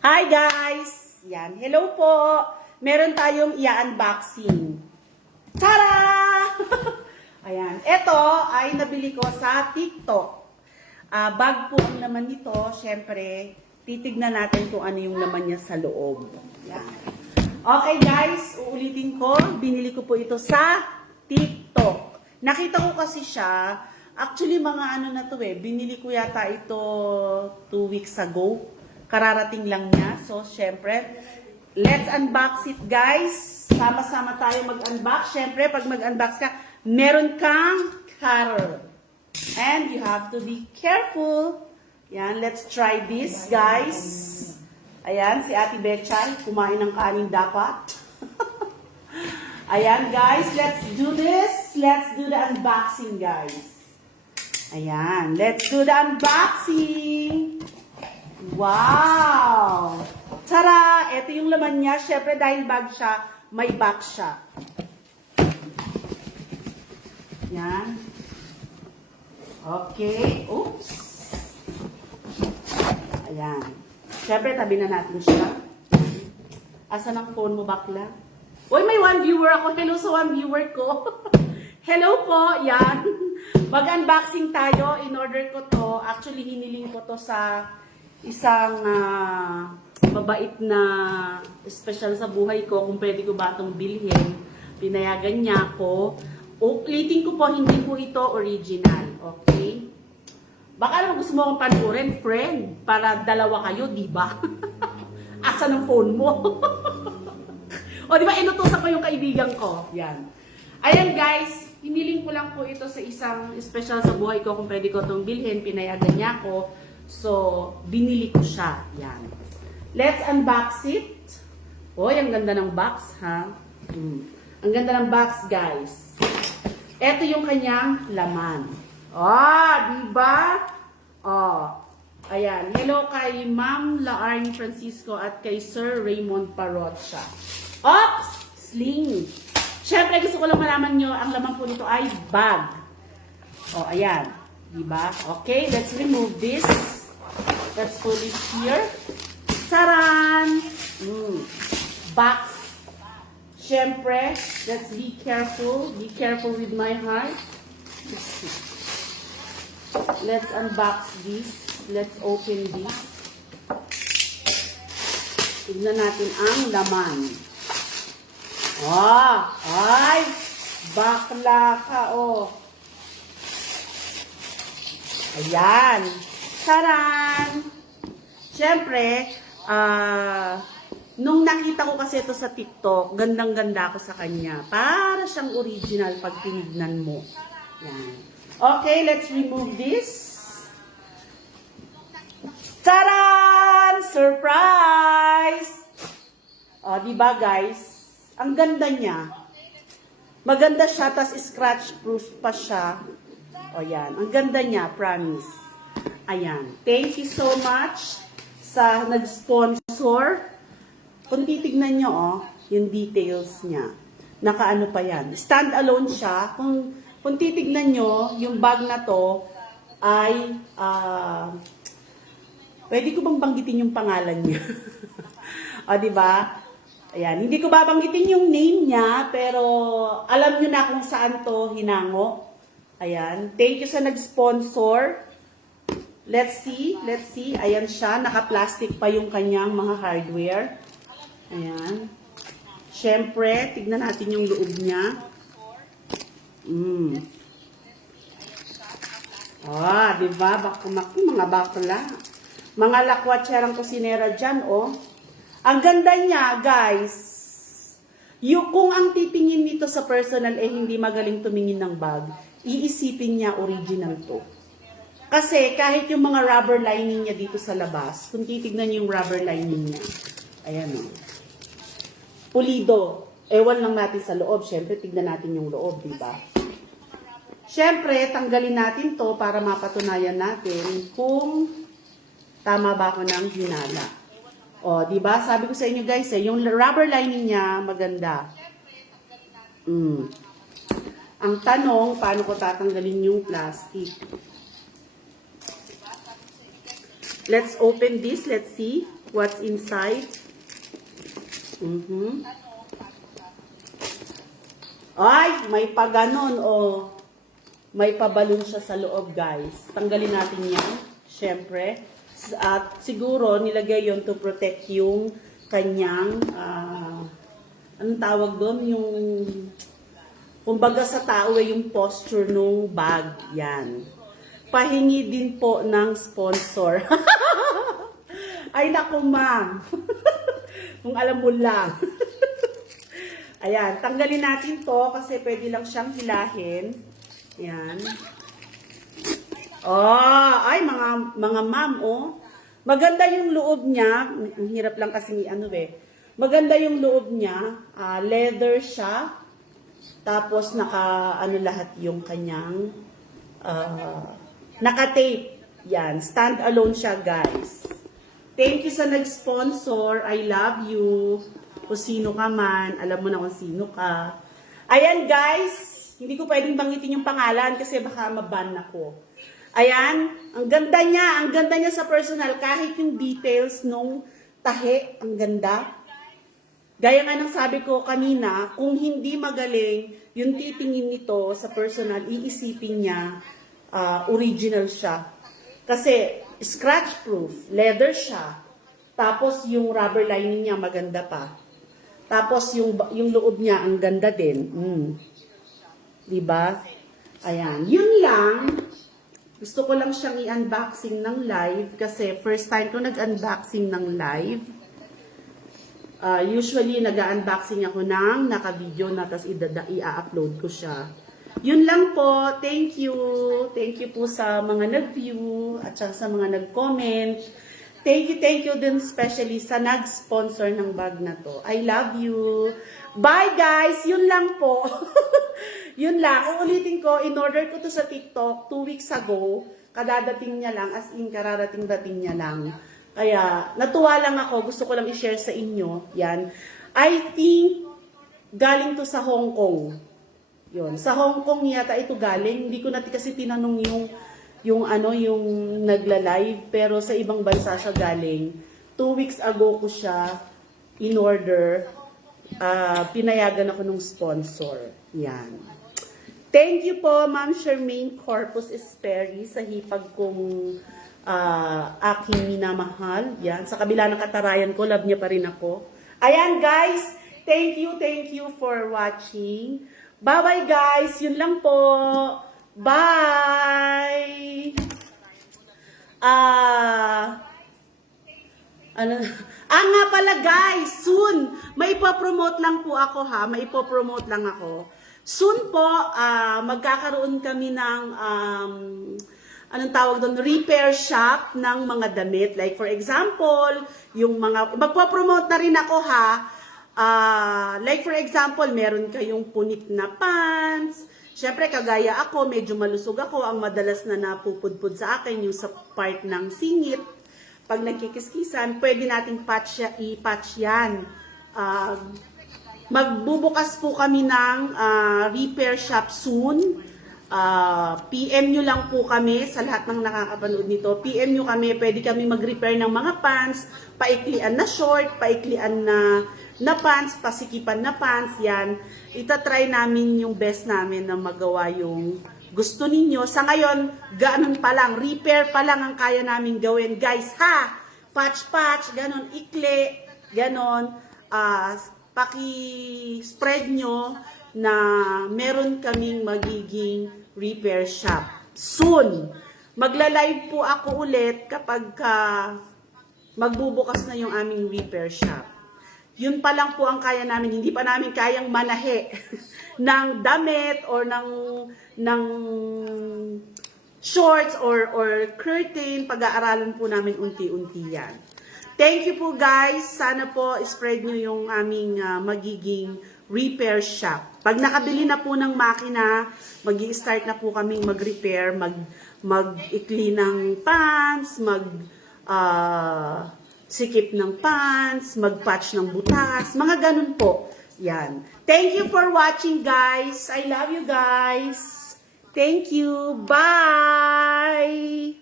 Hi guys! Yan. Hello po! Meron tayong i-unboxing. Tara! Ayan. Ito ay nabili ko sa TikTok. Bag po ang laman nito. Siyempre, titignan natin kung ano yung laman niya sa loob. Yan. Okay guys, uulitin ko. Binili ko po ito sa TikTok. Nakita ko kasi siya. Actually, mga ano na to binili ko yata ito 2 weeks ago. Kararating lang niya. So, syempre, let's unbox it, guys. Sama-sama tayo mag-unbox. Syempre, pag mag-unbox ka, meron kang cutter. And you have to be careful. Yan, let's try this, guys. Ayan, si Ate Bechay, kumain ng kanin dapat. Ayan, guys, let's do this. Let's do the unboxing, guys. Ayan, let's do the unboxing. Wow! Tara! Ito yung laman niya. Siyempre, dahil bag siya, may box siya. Yan. Okay. Oops. Ayan. Siyempre, tabi na natin siya. Asan ang phone mo, bakla? Uy, may one viewer ako. Hello sa one viewer ko. Hello po. Yan. Mag-unboxing tayo. In order ko to. Actually, hiniling ko to sa isang mabait na special sa buhay ko, kung pwede ko ba itong bilhin. Pinayagan niya ako. Ulitin ko po, hindi po ito original. Okay? Baka naman gusto mo akong panurin, friend, para dalawa kayo, di ba? Asa ng phone mo? O, di ba, inutusan ko yung kaibigan ko. Yan. Ayan, guys. Hiniling ko lang po ito sa isang special sa buhay ko, kung pwede ko itong bilhin. Pinayagan niya ako. So, binili ko siya. Yan. Let's unbox it. Oy, ang ganda ng box, ha? Ang ganda ng box, guys. Ito yung kanyang laman. Diba? Ayan. Hello kay Ma'am Laarne Francisco at kay Sir Raymond Parrocha. Oops! Sling. Siyempre, gusto ko lang malaman nyo, ang laman po nito ay bag. Ayan. Diba? Okay, let's remove this. Let's put it here. Taran! Box. Siyempre, let's be careful. Be careful with my heart. Let's unbox this. Let's open this. Tignan natin ang laman. Ay! Bakla ka, Ayan. Taran! Siyempre, nung nakita ko kasi ito sa TikTok, gandang-ganda ako sa kanya. Para siyang original pag tinignan mo. Yan. Okay, let's remove this. Taran! Surprise! Diba guys? Ang ganda niya. Maganda siya, tas scratch proof pa siya. Yan. Ang ganda niya, promise. Ayan. Thank you so much sa nag-sponsor. Kung titignan nyo, yung details niya. Nakaano pa yan. Stand-alone siya. Kung titignan nyo, yung bag na to ay, pwede ko bang banggitin yung pangalan niya? Diba? Ayan. Hindi ko babanggitin yung name niya, pero alam nyo na kung saan to hinango. Ayan. Thank you sa nag-sponsor. Let's see. Let's see. Ayan siya. Naka-plastic pa yung kanyang mga hardware. Ayan. Siyempre, tignan natin yung loob niya. Diba? Mga bakla. Mga lakwatserang kusinera dyan, Ang ganda niya, guys. Kung ang titingin nito sa personal hindi magaling tumingin ng bag, iisipin niya original to. Kasi kahit yung mga rubber lining niya dito sa labas, kung titignan niyo yung rubber lining niya, ayan pulido. Ewan lang natin sa loob. Siyempre, tignan natin yung loob, diba? Siyempre, tanggalin natin to para mapatunayan natin kung tama ba ako ng hinala. Diba? Sabi ko sa inyo guys, yung rubber lining niya, maganda. Ang tanong, paano ko tatanggalin yung plastic? Let's open this. Let's see. what's inside. Ay, may pa ganon, oh. May pabalon siya sa loob, guys. Tanggalin natin yan, syempre. At siguro, nilagay yon to protect yung kanyang, anong tawag doon? Yung, kumbaga sa tao, yung posture ng bag. Yan. Pahingi din po ng sponsor. Ay, naku, ma'am. Kung alam mo lang. Ayan, tanggalin natin to kasi pwede lang siyang hilahin. Ayan. Oh, ay, mga ma'am, oh. Maganda yung loob niya. Ang hirap lang kasi ni ano eh. Maganda yung loob niya. Leather siya. Tapos ano lahat yung kanyang naka-tape. Yan, stand alone siya, guys. Thank you sa nag-sponsor. I love you. Kung sino ka man, alam mo na kung sino ka. Ayan, guys. Hindi ko pwedeng banggitin yung pangalan kasi baka maban ako. Ayan, ang ganda niya sa personal. Kahit yung details nung tahe, ang ganda. Gaya nga ng sabi ko kanina, kung hindi magaling, yung titingin nito sa personal, iisipin niya, original siya. Kasi, scratch-proof, leather siya. Tapos, yung rubber lining niya, maganda pa. Tapos, yung loob niya, ang ganda din. Diba? Ayan. Yun lang. Gusto ko lang siyang i-unboxing ng live kasi first time ko nag-unboxing ng live. Usually, nag-unboxing ako ng naka-video na tapos i-upload ko siya. Yun lang po. Thank you. Thank you po sa mga nag-view at sa mga nag-comment. Thank you din especially sa nag-sponsor ng bag na to. I love you. Bye guys! Yun lang po. Yun lang. Uulitin ko, in-order ko to sa TikTok 2 weeks ago. Kadadating niya lang, as in kararating-dating niya lang. Kaya, natuwa lang ako. Gusto ko lang i-share sa inyo. Yan. I think, galing to sa Hong Kong. Yun. Sa Hong Kong yata ito galing. Hindi ko natin kasi tinanong yung nagla-live. Pero sa ibang bansa siya galing. 2 weeks ago ko siya in-order. Pinayagan ako ng sponsor. Yan. Thank you po, Ma'am Charmaine Corpus Esperi sa hipag kong aking minamahal. Yan. Sa kabila ng katarayan ko, love niya pa rin ako. Ayan, guys. Thank you for watching. Bye-bye, guys. Yun lang po. Bye! Nga pala, guys. Soon. May ipopromote lang po ako, ha. May ipopromote lang ako. Soon po, magkakaroon kami ng anong tawag doon, repair shop ng mga damit. Like for example, yung mga, magpo-promote na rin ako ha. Like for example, meron kayong punit na pants. Syempre, kagaya ako, medyo malusog ako. Ang madalas na napupudpud sa akin, yung sa part ng singit. Pag nagkikiskisan, pwede nating i-patch yan. Magbubukas po kami ng repair shop soon. PM nyo lang po kami sa lahat ng nakakapanood nito. PM nyo kami, pwede kami mag-repair ng mga pants, paiklian na short, paiklian na pants, pasikipan na pants, yan. Itatry namin yung best namin na magawa yung gusto ninyo. Sa ngayon, ganon pa lang, repair pa lang ang kaya namin gawin. Guys, ha! Patch, ganon, ikli, ganon, paki-spread nyo na meron kaming magiging repair shop. Soon, magla-live po ako ulit kapag magbubukas na yung aming repair shop. Yun pa lang po ang kaya namin. Hindi pa namin kayang manahe ng damit or ng shorts or curtain. Pag-aaralan po namin unti-unti yan. Thank you po guys. Sana po spread nyo yung aming magiging repair shop. Pag nakabili na po ng makina, mag-i-start na po kaming mag-repair, mag-ikli ng pants, sikip ng pants, mag-patch ng butas, mga ganun po. Yan. Thank you for watching guys. I love you guys. Thank you. Bye!